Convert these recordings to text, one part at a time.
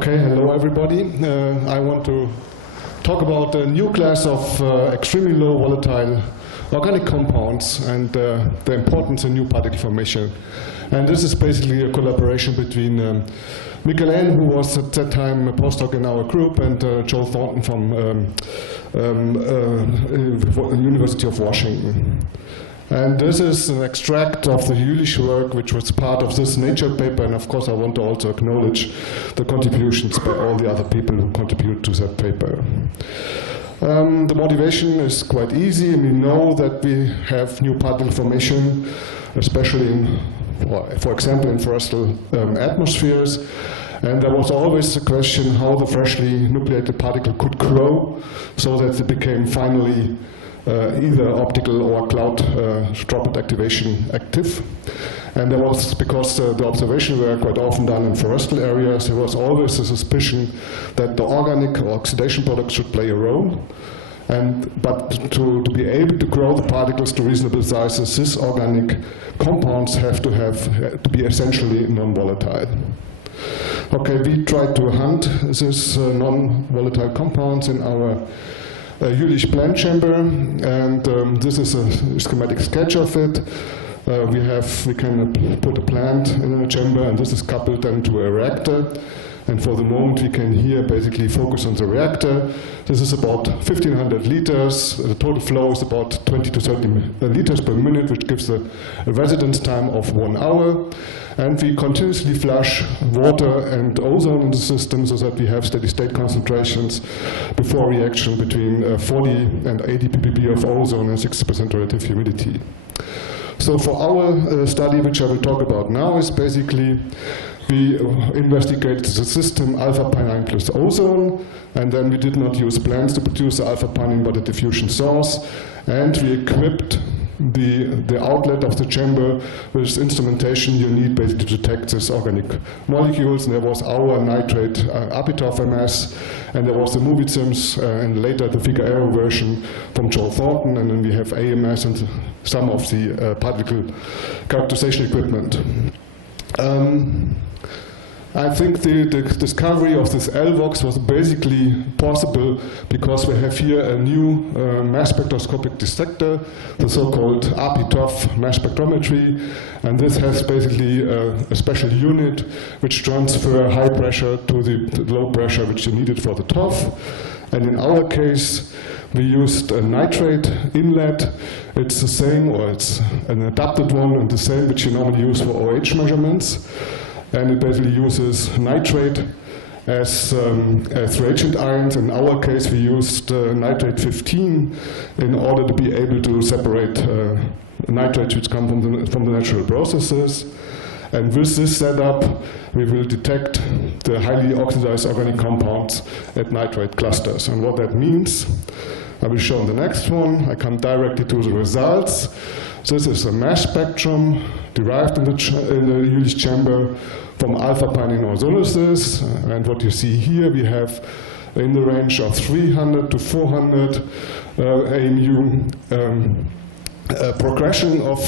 Okay, hello everybody. I want to talk about a new class of extremely low volatile organic compounds and the importance in new particle formation. And this is basically a collaboration between Michael N., who was at that time a postdoc in our group, and Joe Thornton from University of Washington. And this is an extract of the Jülich work, which was part of this Nature paper, and of course I want to also acknowledge the contributions by all the other people who contribute to that paper. The motivation is quite easy, and we know that we have new particle formation, especially in, for example, in terrestrial atmospheres. And there was always the question how the freshly nucleated particle could grow so that it became finally either optical or cloud droplet activation active. And there was, because the observations were quite often done in terrestrial areas, there was always a suspicion that the organic or oxidation products should play a role. But to be able to grow the particles to reasonable sizes, these organic compounds have to be essentially non-volatile. Okay, we tried to hunt these non-volatile compounds in our Jülich blend chamber, and this is a schematic sketch of it. We can put a plant in a chamber, and this is coupled then to a reactor. And for the moment, we can here basically focus on the reactor. This is about 1,500 liters. The total flow is about 20 to 30 liters per minute, which gives a residence time of 1 hour. And we continuously flush water and ozone in the system so that we have steady state concentrations before reaction between 40 and 80 ppb of ozone and 60% relative humidity. So for our study, which I will talk about now, is basically we investigated the system alpha-pinene plus ozone, and then we did not use plants to produce the alpha-pinene but a diffusion source, and we equipped the outlet of the chamber with instrumentation you need basically to detect these organic molecules. And there was our nitrate Apitow MS, and there was the movie sims, and later the figure aero version from Joe Thornton, and then we have AMS and some of the particle characterization equipment. I think the discovery of this LVOX was basically possible because we have here a new mass spectroscopic detector, the so-called Apitow mass spectrometry, and this has basically a special unit which transfers high pressure to the low pressure which you needed for the TOF. And in our case, we used a nitrate inlet. It's the same, or it's an adapted one, and the same which you normally use for OH measurements. And it basically uses nitrate as reagent ions. In our case, we used nitrate 15 in order to be able to separate nitrates which come from the natural processes. And with this setup, we will detect the highly oxidized organic compounds at nitrate clusters. And what that means, I will show in the next one. I come directly to the results. This is a mass spectrum derived in the Jülich chamber from alpha-pinene ozonosis. And what you see here, we have in the range of 300 to 400 AMU progression of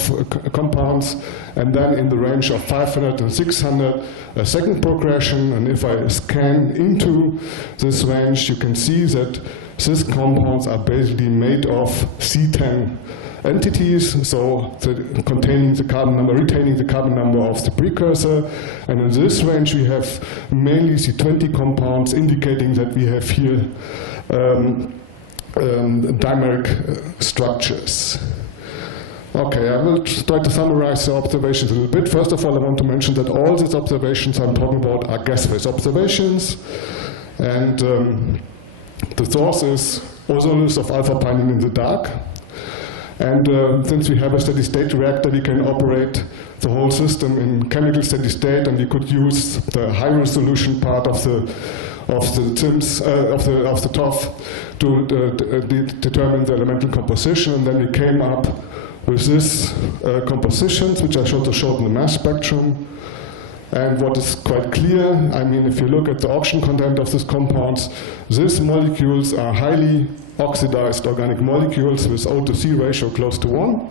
compounds, and then in the range of 500 and 600 a second progression. And if I scan into this range, you can see that these compounds are basically made of C10 entities, so containing the carbon number, retaining the carbon number of the precursor. And in this range we have mainly C20 compounds, indicating that we have here dimeric structures. Okay, I will try to summarize the observations a little bit. First of all, I want to mention that all these observations I'm talking about are gas-phase observations, and the source is ozonus of alpha-pinene in the dark. And since we have a steady state reactor, we can operate the whole system in chemical steady state, and we could use the high resolution part of the TIMS of the TOF to determine the elemental composition. And then we came up with these compositions, which I showed in the mass spectrum. And what is quite clear, I mean, if you look at the oxygen content of these compounds, these molecules are highly oxidized organic molecules with O to C ratio close to 1.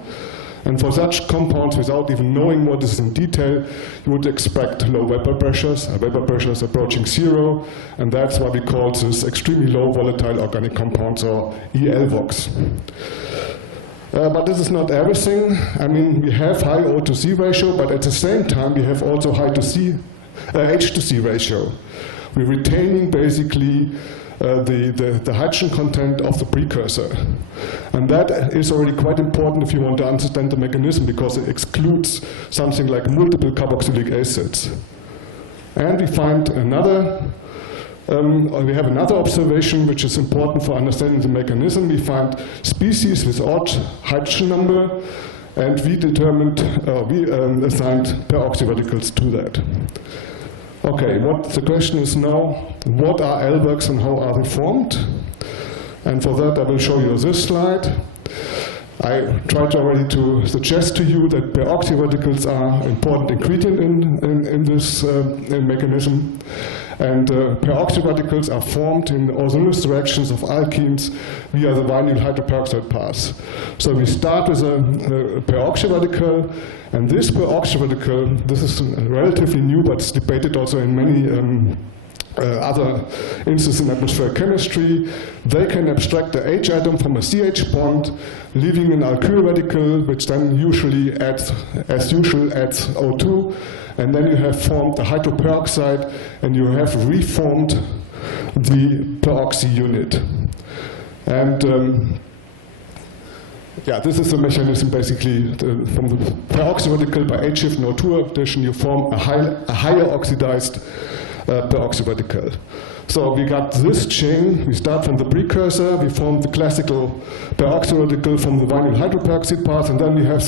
And for such compounds, without even knowing what is in detail, you would expect low vapor pressures. Vapor pressures approaching 0, and that's why we call this extremely low volatile organic compounds, or ELVOCs. But this is not everything. I mean, we have high O to C ratio, but at the same time, we have also high to C, H to C ratio. We're retaining basically the hydrogen content of the precursor. And that is already quite important if you want to understand the mechanism, because it excludes something like multiple carboxylic acids. And we find another, we have another observation which is important for understanding the mechanism. We find species with odd hydrogen number, and we determined, we assigned peroxyradicals to that. Okay, the question is now, what are ELVOCs and how are they formed? And for that I will show you this slide. I tried already to suggest to you that peroxyradicals are an important ingredient in this mechanism. And peroxyradicals are formed in orthogonal directions of alkenes via the vinyl hydroperoxide path. So we start with a peroxyradical, and this peroxyradical, this is relatively new, but it's debated also in many other instances in atmospheric chemistry. They can abstract the H atom from a CH bond, leaving an alkyl radical, which then usually adds, as usual, adds O2. And then you have formed the hydroperoxide, and you have reformed the peroxy unit. And yeah, this is the mechanism basically. From the peroxy radical by H shift and O2 addition, you form a higher oxidized peroxy radical. So we got this chain. We start from the precursor. We form the classical peroxy radical from the vinyl hydroperoxide path, and then we have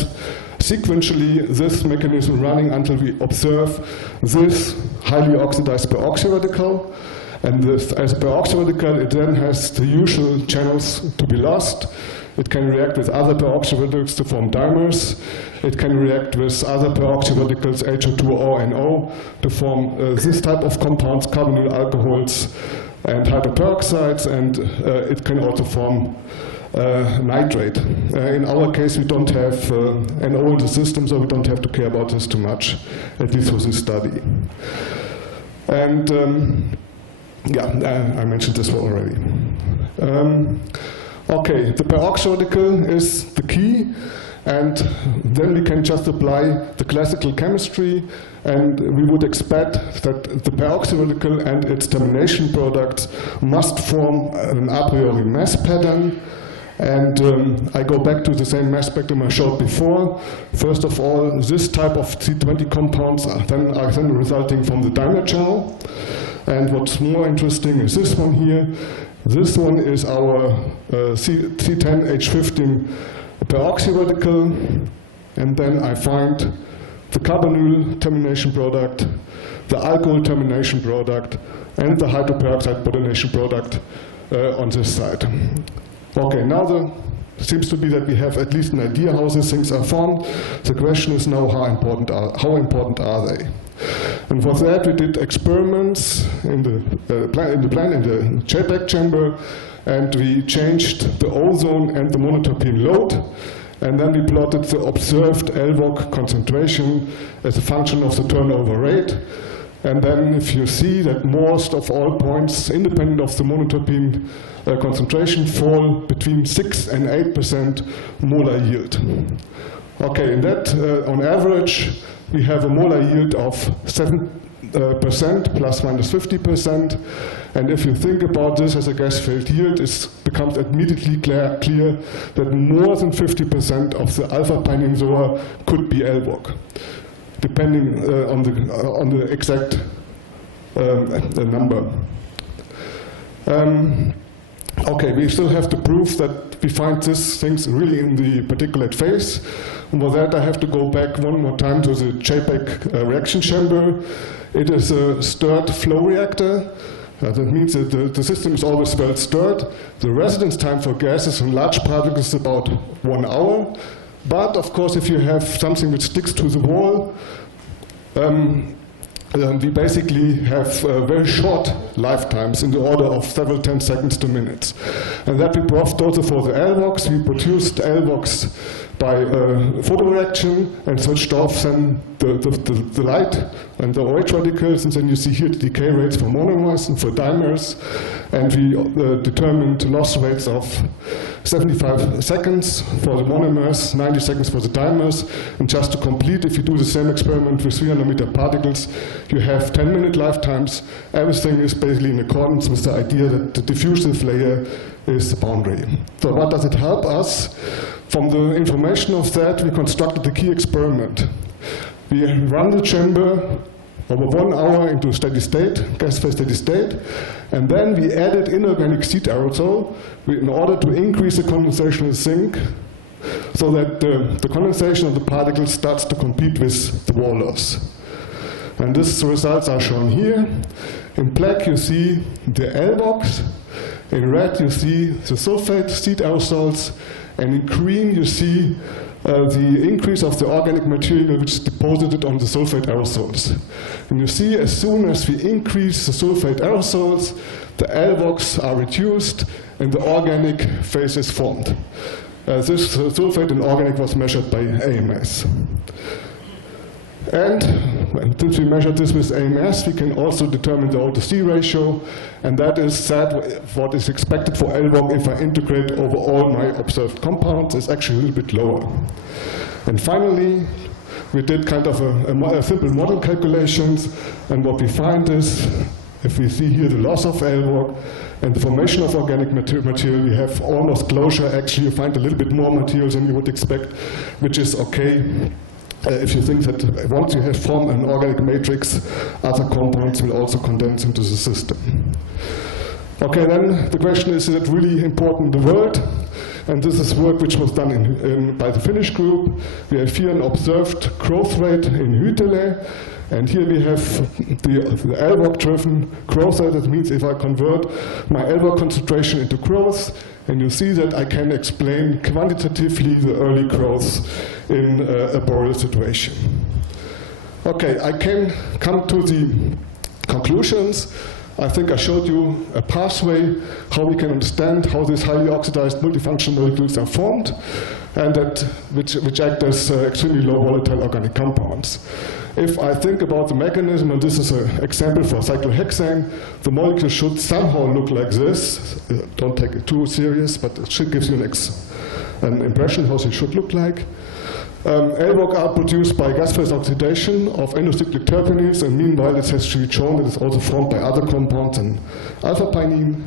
sequentially this mechanism running until we observe this highly oxidized peroxy radical. And this, as a peroxy radical, it then has the usual channels to be lost. It can react with other peroxy radicals to form dimers. It can react with other peroxy radicals, HO2O and O, to form this type of compounds, carbonyl alcohols and hydroperoxides, and it can also form nitrate. In our case, we don't have NO in the system, so we don't have to care about this too much, at least for this study. And yeah, I mentioned this one already. Okay, the peroxy radical is the key, and then we can just apply the classical chemistry, and we would expect that the peroxy radical and its termination products must form an a priori mass pattern. And I go back to the same mass spectrum I showed before. First of all, this type of C20 compounds are then resulting from the dimer channel. And what's more interesting is this one here. This one is our C10H15 peroxy radical, and then I find the carbonyl termination product, the alcohol termination product, and the hydroperoxide protonation product on this side. Okay, now seems to be that we have at least an idea how these things are formed. The question is now how important are they? And for that, we did experiments in the JPEG chamber, and we changed the ozone and the monoterpene load, and then we plotted the observed ELVOC concentration as a function of the turnover rate. And then if you see that most of all points, independent of the monoterpene concentration, fall between 6 and 8% molar yield. Okay, in that, on average, we have a molar yield of 7% plus minus 50%. And if you think about this as a gas field yield, it becomes immediately clear that more than 50% of the alpha pinene could be ELVOC, depending on the exact number. Okay, we still have to prove that we find these things really in the particulate phase. And for that, I have to go back one more time to the JPEG reaction chamber. It is a stirred flow reactor. That means that the system is always well stirred. The residence time for gases and large particles is about 1 hour. But of course, if you have something which sticks to the wall, we basically have very short lifetimes in the order of several 10 seconds to minutes. And that we proved also for the ELVOCs. We produced ELVOCs by photoreaction and switched off then the light and the OH radicals, and then you see here the decay rates for monomers and for dimers, and we determined loss rates of 75 seconds for the monomers, 90 seconds for the dimers, and just to complete, if you do the same experiment with 300 meter particles, you have 10-minute lifetimes. Everything is basically in accordance with the idea that the diffusive layer is the boundary. So what does it help us? From the information of that, we constructed the key experiment. We run the chamber over 1 hour into steady state, gas phase steady state, and then we added inorganic seed aerosol in order to increase the condensation of zinc so that the condensation of the particles starts to compete with the wall loss. And these results are shown here. In black you see the LVOCs, in red you see the sulfate seed aerosols, and in green you see the increase of the organic material which is deposited on the sulfate aerosols. And you see as soon as we increase the sulfate aerosols, the LVOCs are reduced and the organic phase is formed. This sulfate and organic was measured by AMS. And since we measured this with AMS, we can also determine the O/C ratio, and that is what is expected for LVOC if I integrate over all my observed compounds is actually a little bit lower. And finally, we did kind of a simple model calculations, and what we find is, if we see here the loss of LVOC and the formation of organic material, we have almost closure. Actually, you find a little bit more material than you would expect, which is okay. If you think that once you have formed an organic matrix, other compounds will also condense into the system. Okay, then the question is it really important in the world? And this is work which was done by the Finnish group. We have here an observed growth rate in Hytele, and here we have the LVOC-driven growth rate. That means if I convert my LVOC concentration into growth, and you see that I can explain quantitatively the early growth in a boreal situation. Okay, I can come to the conclusions. I think I showed you a pathway, how we can understand how these highly oxidized multifunctional molecules are formed, and which act as extremely low volatile organic compounds. If I think about the mechanism, and this is an example for cyclohexane, the molecule should somehow look like this. Don't take it too serious, but it should give you an impression how it should look like. LVOC are produced by gas phase oxidation of endocyclic terpenes, and meanwhile it has to be shown that it's also formed by other compounds and alpha-pinene.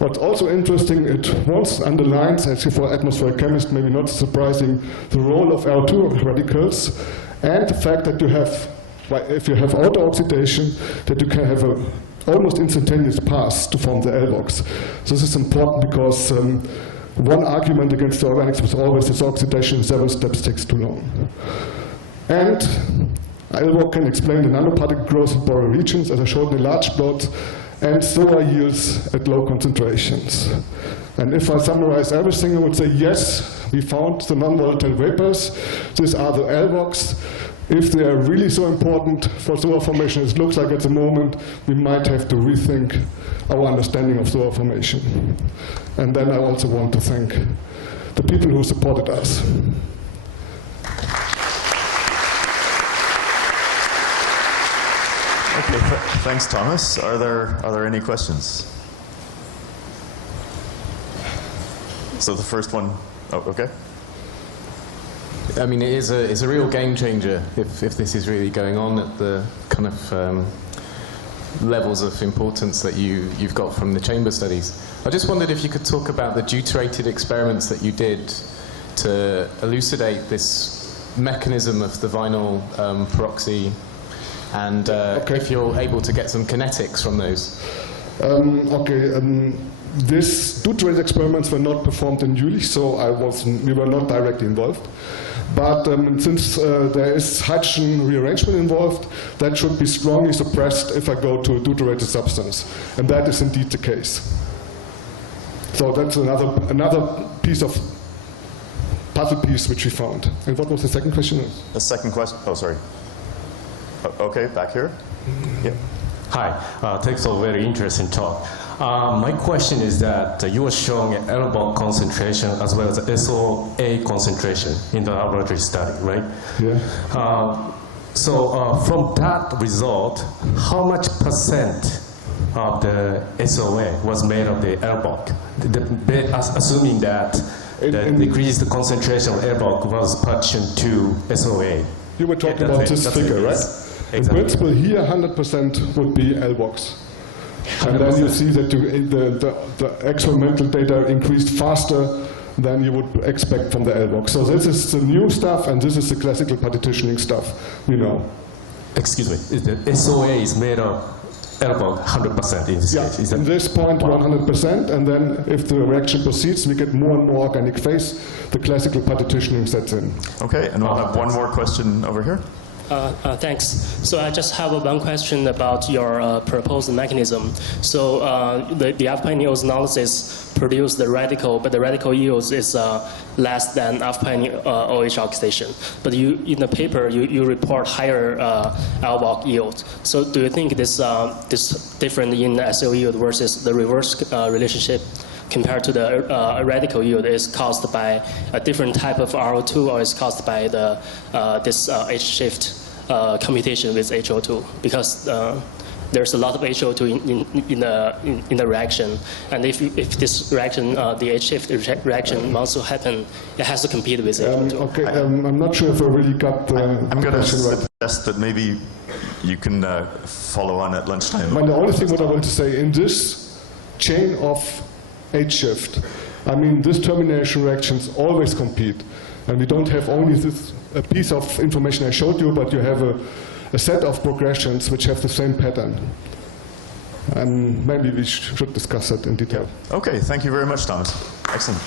What's also interesting, it once underlines, actually for atmospheric chemists, maybe not surprising, the role of L2 radicals, and the fact that you have, if you have auto-oxidation, that you can have an almost instantaneous path to form the LVOCs. So this is important because one argument against the organics was always this oxidation in several steps takes too long. And LVOC can explain the nanoparticle growth in boreal regions, as I showed in the large plots, and so are yields at low concentrations. And if I summarize everything, I would say yes, we found the non-volatile vapors. These are the LVOCs. If they are really so important for solar formation as it looks like at the moment, we might have to rethink our understanding of solar formation. And then I also want to thank the people who supported us. Okay, thanks, Thomas. Are there any questions? So the first one, oh, okay. I mean, it's a real game changer if this is really going on at the kind of levels of importance that you've got from the chamber studies. I just wondered if you could talk about the deuterated experiments that you did to elucidate this mechanism of the vinyl peroxy, and if you're able to get some kinetics from those. These deuterated experiments were not performed in Jülich, so we were not directly involved. But since there is hydrogen rearrangement involved, that should be strongly suppressed if I go to a deuterated substance. And that is indeed the case. So that's another piece of puzzle piece which we found. And what was the second question? The second question, oh, sorry. Okay, back here. Yeah. Hi, thanks for a very interesting talk. My question is that you were showing LBOC concentration as well as SOA concentration in the laboratory study, right? Yeah. So from that result, how much percent of the SOA was made of the LBOC? Assuming that the increased concentration of LBOC was partitioned to SOA. You were talking about this figure, right? Exactly. In principle, here 100% would be LBOCs. And then you see that the experimental data increased faster than you would expect from the LBOC. So this is the new stuff, and this is the classical partitioning stuff, you know. Excuse me, the SOA is made of LBOC 100% in this case? Yeah, in this point 100%, and then if the reaction proceeds, we get more and more organic phase, the classical partitioning sets in. Okay, and we'll have one more question over here. Thanks. So I just have one question about your proposed mechanism. So the alpha yields analysis produced the radical, but the radical yields is less than alpha OH oxidation. But in the paper, you report higher LBOC yield. So do you think this different in SO yield versus the reverse relationship compared to the radical yield is caused by a different type of RO2, or is caused by this H-shift computation with HO2? Because there's a lot of HO2 in the reaction, and if this reaction, the H-shift reaction wants to happen, it has to compete with HO2. Okay, I'm not sure if I really got the I'm going to question right. suggest that maybe you can follow on at lunchtime. But the only thing what I want to say, in this chain of H-shift, I mean, these termination reactions always compete. And we don't have only a piece of information I showed you, but you have a set of progressions which have the same pattern. And maybe we should discuss that in detail. Okay, thank you very much, Thomas. Excellent.